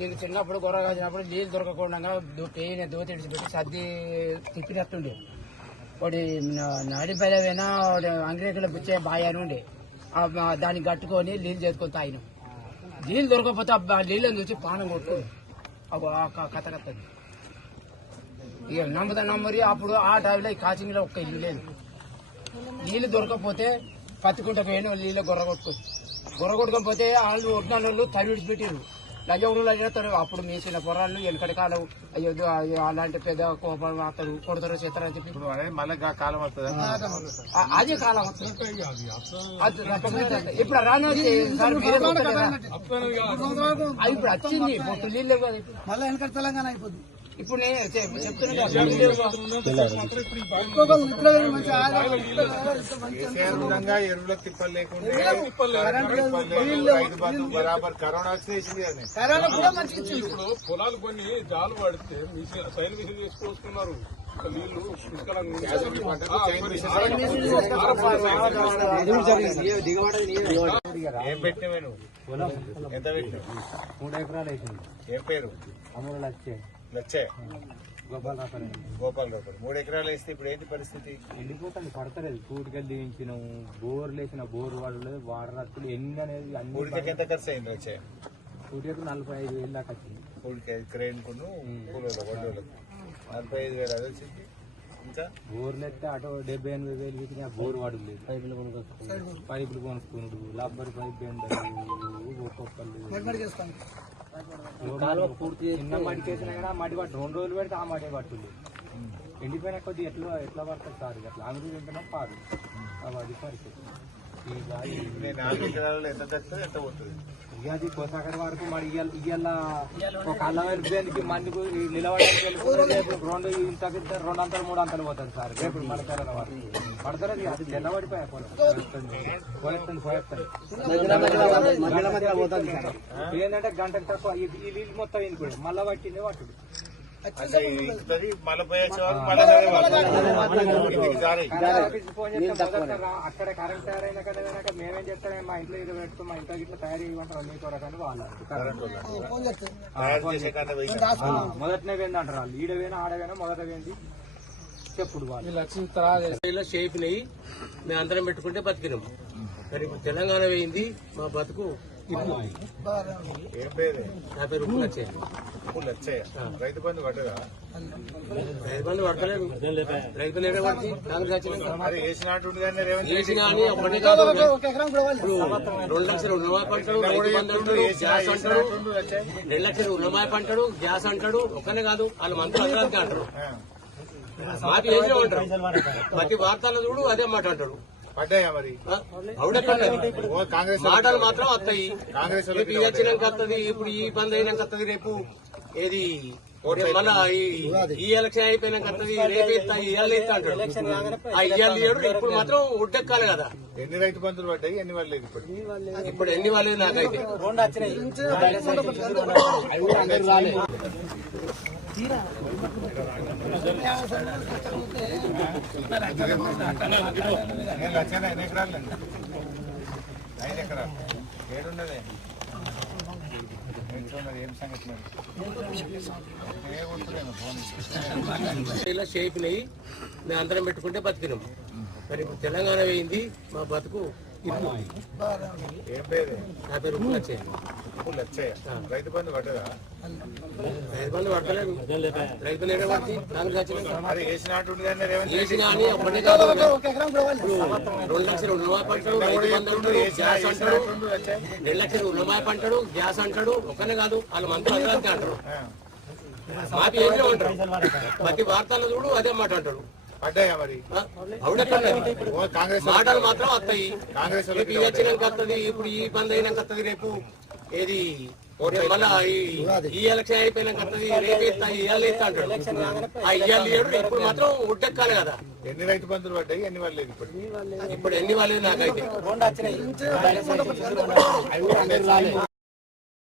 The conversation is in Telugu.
నేను చిన్నప్పుడు గొర్ర కాసినప్పుడు నీళ్ళు దొరకకుండా పెయిన్ దోతిడిచి పెట్టి సర్ది తిప్పినట్టుండే వాడి నడిపైనా అంగ్రేకుల బుచ్చే బాయ్ అని ఉండే దాన్ని కట్టుకొని నీళ్ళు చేసుకొని తాగిన నీళ్ళు దొరకకపోతే నీళ్ళని చూసి పానం కొట్టుకుని కథ కత్తది ఇక నమ్మరి అప్పుడు ఆ టైంలో ఈ కాచింగ్లో ఒక్క ఇల్లు లేదు. నీళ్ళు దొరకకపోతే పత్తికుంట పోయిన నీళ్ళు గొర్ర కొట్టుకోకపోతే వాళ్ళు ఒడ్డిన వాళ్ళు తడి విడిచిపెట్టారు. లజోగులు చేస్తారు. అప్పుడు మీసిన పొరాళ్ళు వెనకటి కాలం అయ్యో అలాంటి పెద్ద కోపం అతను కొడతారు చేస్తారు అని చెప్పి మళ్ళీ కాలం వస్తుంది. అదే కాలం వస్తుంది. ఇప్పుడు రాను సార్ ఇప్పుడు వచ్చింది ఇప్పుడు నీళ్ళు మళ్ళీ వెనకటి తెలంగాణ అయిపోతుంది. ఇప్పుడు నేను చెప్తున్నా ఎరువుల తిప్పలు లేకుండా కరోనా ఇప్పుడు పొలాలు కొన్ని జాలు పడితే సైన్ మిషన్ చేసుకొస్తున్నారు. నీళ్లు ఏం పెట్టినవే నువ్వు? ఎంత పెట్టినావు? 3 ఎకరాలు వేసింది. ఏం పేరు? అమూలు లచ్చే గోపాల్ రాపర్. 3 ఎకరాలు వేస్తే ఇప్పుడు ఏంటి పరిస్థితి? ఎండిపోతాను పడతలేదు. పూటికలు దించినాము, బోర్లు వేసిన బోర్ వాళ్ళు వాటర్ రత్తులు ఎన్ని అనేది పూడికకి ఎంత ఖర్చు అయింది? వచ్చే పూటికి 45,000 దాకా వచ్చింది. పూడికి క్రెయిన్ కును కూలీలకు 45,000 అది వచ్చింది. ఇంకా బోర్లు ఎత్తే అటు 78,000 పెట్టిన బోర్ వాడు లేదు. పైపులు కొనుక్కున్నాడు, లబ్బర్ పైప్ ఒక్కొక్కళ్ళు చిన్న మడికేసినా కానీ ఆ మడి పట్టు 2 రోజులు పెడితే ఆ మడి పట్టుంది. ఎండిపోయిన కొద్ది ఎట్లా పడుతుంది సార్? అట్లా ఆమె తింటున్నాం పాదు అది పరిస్థితి. ఎంత పోతుంది? ఇక అది కోసాగర్ వరకు మరి ఇవాళ ఒక అల్లవేలికి మందికి నిలబడడానికి 2 ఇంతకి 2 అంతలు 3 అంతలు పోతుంది సార్. రేపు మడతారు పడతారు. అది తెల్లబడిపోయా ఏంటంటే గంటకు తక్కువ ఈ నీళ్ళు మొత్తం ఇంకోటి మళ్ళా పట్టింది పట్టుడు. అక్కడ కరెంట్ తయారైనా కదా మేమేం చేస్తాం? మా ఇంట్లో ఇది పెట్టుకుని మా ఇంట్లో ఇట్లా తయారు చేయమంటారు. అన్ని కొరకని వాళ్ళు మొదటనే వేంది అంటారు. వాళ్ళు ఈడవేనా ఆడవేనా మొదట వేంది చెప్పుడు వాళ్ళు షేప్నయి మేము అందరం పెట్టుకుంటే బతికినాము. కానీ ఇప్పుడు తెలంగాణ వేయింది మా బతుకు. నా పేరు రైతు బంధు పడ్డదా? రైతు బంధు పడతలేదు. రైతు బంధు పడితే కాంగ్రెస్ చేసినా ఒకటి కాదు. ఇప్పుడు 2 లక్షల రుణమాఫీ అంటాడు, రైతు బంధు అంటాడు, గ్యాస్ అంటాడు, 2 లక్షల రుణమాఫీ అంటాడు, గ్యాస్ అంటాడు. ఒక్కనే కాదు వాళ్ళు మంత్రులు అందరికీ అంటారు. మాకు చేసిన అంటారు. ప్రతి వార్తల్లో చూడు అదే మాట అంటాడు. పడ్డాయా మరి? మాటలు మాత్రం వస్తాయి. రేపు వచ్చినాక వస్తుంది, ఇప్పుడు ఈ బంద్ అయినాక వస్తుంది, రేపు ఏది మళ్ళా ఈ ఎలక్షన్ అయిపోయినాక వస్తుంది, రేపు ఇస్తా ఇవాళ ఇస్తా అంటాడు. ఆ ఇవాళ ఇయ్యాడు. ఇప్పుడు మాత్రం ఉడ్డెక్కాలి కదా. ఎన్ని రైతు బంధువులు పడ్డాయి? ఎన్ని వాళ్ళు లేదు? ఇప్పుడు ఎన్ని వాళ్ళు నాకైతే ఎన్ని ఎకరాలు? 5 ఎకరాలు. ఏడున్నది? ఏం సంగతి మరి? ఇలా షేప్నయి మేము అందరం పెట్టుకుంటే బతికినాము. మరి ఇప్పుడు తెలంగాణ వేయింది మా బతుకు. ఏం పేరు? నా పేరు రైతు బంధు పడ్డదా? రైతు బంధు పడతలేదు. రైతు బంధు ఎక్కడ పడుతుంది? కాంగ్రెస్ చేసినా అని ఒకటి కాదు. ఇప్పుడు 2 లక్షల రుణమాఫీ అంటాడు, రైతు బంధు అంటాడు, గ్యాస్ అంటాడు, 2 లక్షల రుణమాఫీ అంటాడు, గ్యాస్ అంటాడు. ఒక్కనే కాదు వాళ్ళు మంత్రులు అందరికీ అంటారు. మాకు ఏం అంటారు. ప్రతి వార్తల్లో చూడు అదే మాట అంటాడు. పడ్డాయా మరి? మాటలు మాత్రం వస్తాయి. రేపు ఈ వచ్చినాక వస్తుంది, ఇప్పుడు ఈ బంద్ అయినాక వస్తుంది, రేపు ఏది మళ్ళా ఈ ఎలక్షన్ అయిపోయినాక వస్తుంది, రేపు ఇస్తా ఇవాళ ఇస్తా అంటాడు. ఆ ఇవాళ ఇయ్యాడు. ఇప్పుడు మాత్రం ఉడ్డెక్కాలి కదా. ఎన్ని రైతు బంధువులు పడ్డాయి? ఎన్ని వాళ్ళు లేదు? ఇప్పుడు ఎన్ని వాళ్ళు నాకైతే